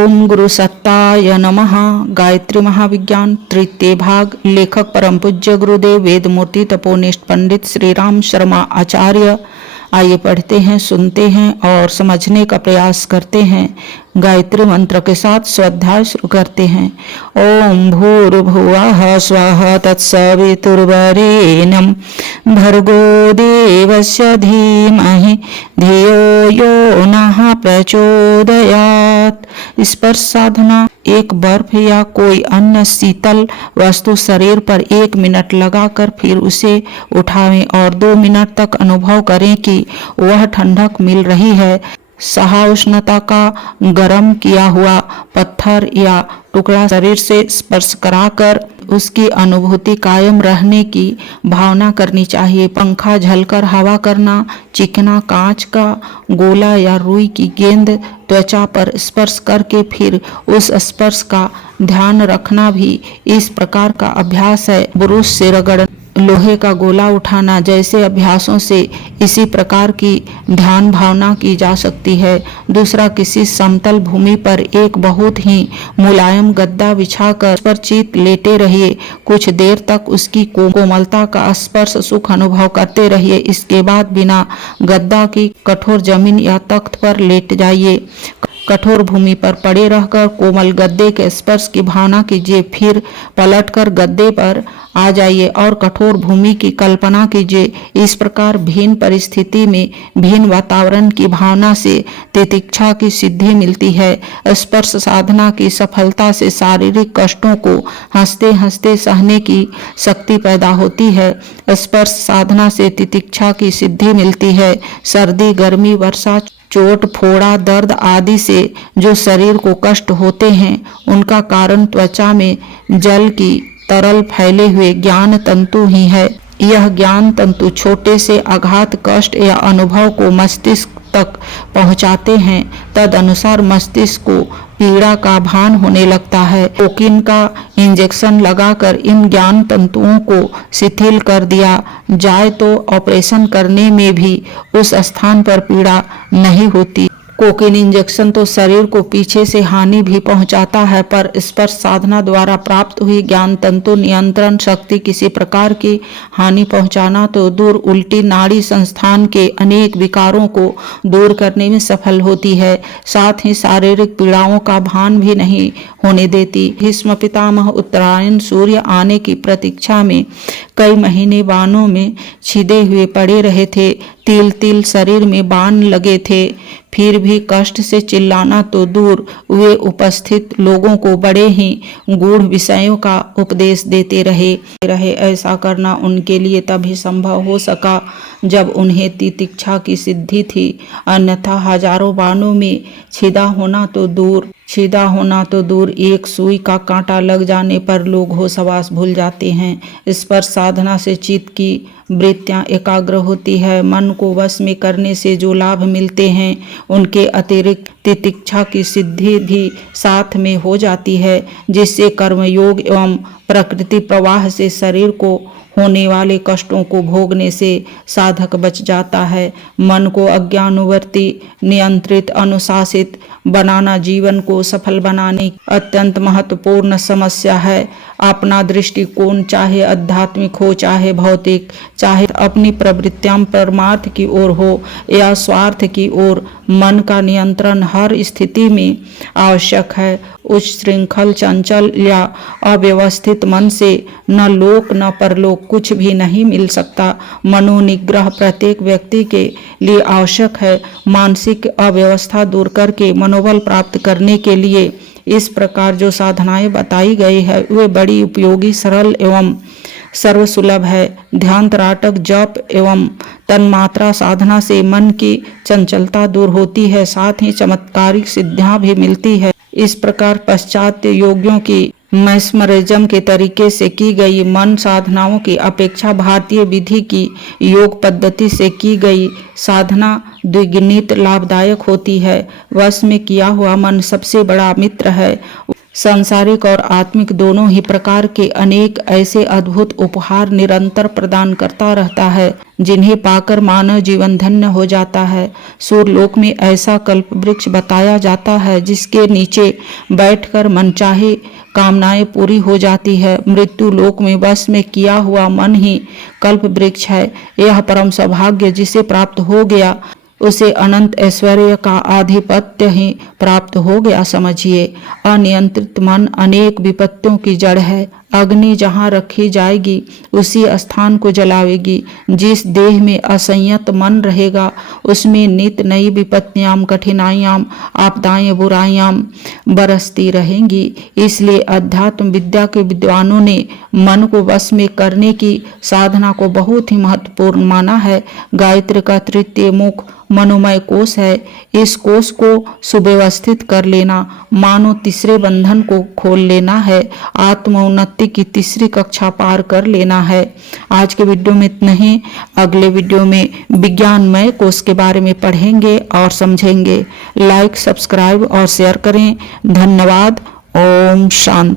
ओम गुरु सत्ताय नमः। गायत्री महाविज्ञान तृतीय भाग। लेखक परम पूज्य गुरुदेव वेदमूर्ति तपोनिष्ठ पंडित श्री राम शर्मा आचार्य। आइए पढ़ते हैं, सुनते हैं और समझने का प्रयास करते हैं। गायत्री मंत्र के साथ स्वाध्याय शुरू करते हैं। ओम भूर्भुवः स्वः तत्सवितुर्वरेण्यं भर्गो देवस्य धीमहि धियो यो नः प्रचोदयात्। स्पर्श साधना। एक बर्फ या कोई अन्य शीतल वस्तु शरीर पर 1 मिनट लगाकर फिर उसे उठावें और 2 मिनट तक अनुभव करें कि वह ठंडक मिल रही है। सहाउष्णता का गर्म किया हुआ पत्थर या टुकड़ा शरीर से स्पर्श कराकर उसकी अनुभूति कायम रहने की भावना करनी चाहिए। पंखा झलकर हवा करना, चिकना कांच का गोला या रुई की गेंद त्वचा पर स्पर्श करके फिर उस स्पर्श का ध्यान रखना भी इस प्रकार का अभ्यास है। ब्रुश से रगड़ लोहे का गोला उठाना जैसे अभ्यासों से इसी प्रकार की ध्यान भावना की जा सकती है। दूसरा, किसी समतल भूमि पर एक बहुत ही मुलायम गद्दा बिछाकर उस पर चित लेटे रहिए। कुछ देर तक उसकी कोमलता का स्पर्श सुख अनुभव करते रहिए। इसके बाद बिना गद्दा की कठोर जमीन या तख्त पर लेट जाइए। कठोर भूमि पर पड़े रहकर कोमल गद्दे के स्पर्श की भावना कीजिए। फिर पलटकर गद्दे पर आ जाइए और कठोर भूमि की कल्पना कीजिए। इस प्रकार भिन्न परिस्थिति में भिन्न वातावरण की भावना से तितिक्षा की सिद्धि मिलती है। स्पर्श साधना की सफलता से शारीरिक कष्टों को हंसते हंसते सहने की शक्ति पैदा होती है। स्पर्श साधना से तितिक्षा की सिद्धि मिलती है। सर्दी, गर्मी, वर्षा, चोट, फोड़ा, दर्द आदि से जो शरीर को कष्ट होते हैं उनका कारण त्वचा में जल की तरल फैले हुए ज्ञान तंतु ही है। यह ज्ञान तंतु छोटे से आघात, कष्ट या अनुभव को मस्तिष्क तक पहुंचाते हैं। तद अनुसार मस्तिष्क को पीड़ा का भान होने लगता है। कोकीन का इंजेक्शन लगाकर इन ज्ञान तंतुओं को शिथिल कर दिया जाए तो ऑपरेशन करने में भी उस स्थान पर पीड़ा नहीं होती। कोकीन इंजेक्शन तो शरीर को पीछे से हानि भी पहुंचाता है, पर स्पर्श साधना द्वारा प्राप्त हुई ज्ञान तंतु नियंत्रण शक्ति किसी प्रकार की हानि पहुंचाना तो दूर, उल्टी नाड़ी संस्थान के अनेक विकारों को दूर करने में सफल होती है। साथ ही शारीरिक पीड़ाओं का भान भी नहीं होने देती। भीष्म पितामह उत्तरायण सूर्य आने की प्रतीक्षा में कई महीने बाणों में छिदे हुए पड़े रहे थे। तिल तिल शरीर में बाण लगे थे, फिर भी कष्ट से चिल्लाना तो दूर, वे उपस्थित लोगों को बड़े ही गूढ़ विषयों का उपदेश देते रहे। ऐसा करना उनके लिए तभी संभव हो सका जब उन्हें तितिक्षा की सिद्धि थी, अन्यथा हजारों बाणों में छिदा होना तो दूर, एक सुई का कांटा लग जाने पर लोग होशवास भूल जाते हैं। इस पर साधना से चित्त की वृत्तियां एकाग्र होती है। मन को वश में करने से जो लाभ मिलते हैं उनके अतिरिक्त तितिक्षा की सिद्धि भी साथ में हो जाती है, जिससे कर्मयोग एवं प्रकृति प्रवाह से शरीर को होने वाले कष्टों को भोगने से साधक बच जाता है। मन को अज्ञानुवर्ती, नियंत्रित, अनुशासित बनाना जीवन को सफल बनाने की अत्यंत महत्वपूर्ण समस्या है। अपना दृष्टिकोण चाहे आध्यात्मिक हो चाहे भौतिक, चाहे अपनी प्रवृत्तियां परमार्थ की ओर हो या स्वार्थ की ओर, मन का नियंत्रण हर स्थिति में आवश्यक है। उच्च श्रृंखल, चंचल या अव्यवस्थित मन से न लोक न परलोक कुछ भी नहीं मिल सकता। मनोनिग्रह प्रत्येक व्यक्ति के लिए आवश्यक है। मानसिक अव्यवस्था दूर करके मनोबल प्राप्त करने के लिए इस प्रकार जो साधनाएं बताई गई है वे बड़ी उपयोगी, सरल एवं सर्वसुलभ है। ध्यान, त्राटक, जप एवं तन्मात्रा साधना से मन की चंचलता दूर होती है, साथ ही चमत्कारिक सिद्धियां भी मिलती है। इस प्रकार पाश्चात्य योगियों की मैस्मरिज्म के तरीके से की गई मन साधनाओं की अपेक्षा भारतीय विधि की योग पद्धति से की गई साधना द्विगुणित लाभदायक होती है। वश में किया हुआ मन सबसे बड़ा मित्र है। सांसारिक और आत्मिक दोनों ही प्रकार के अनेक ऐसे अद्भुत उपहार निरंतर प्रदान करता रहता है जिन्हें पाकर मानव जीवन धन्य हो जाता है। सूर्यलोक में ऐसा कल्प वृक्ष बताया जाता है जिसके नीचे बैठकर मनचाहे कामनाएं पूरी हो जाती है। मृत्यु लोक में वश में किया हुआ मन ही कल्प वृक्ष है। यह परम सौभाग्य जिसे प्राप्त हो गया उसे अनंत ऐश्वर्य का आधिपत्य ही प्राप्त हो गया समझिए। अनियंत्रित मन अनेक विपत्तियों की जड़ है। अग्नि जहाँ रखी जाएगी उसी स्थान को जलावेगी। जिस देह में असंयत मन रहेगा उसमें नित नई विपत्तियां, कठिनाइयां, आपदाएं, बुराइयां बरसती रहेंगी। इसलिए अध्यात्म विद्या के विद्वानों ने मन को वश में करने की साधना को बहुत ही महत्वपूर्ण माना है। गायत्री का तृतीय मुख मनोमय कोश है। इस कोश को सुव्यवस्थित कर लेना मानो तीसरे बंधन को खोल लेना है, आत्मोन्नति की तीसरी कक्षा पार कर लेना है। आज के वीडियो में इतना ही। अगले वीडियो में विज्ञानमय कोश के बारे में पढ़ेंगे और समझेंगे। लाइक, सब्सक्राइब और शेयर करें। धन्यवाद। ओम शांति।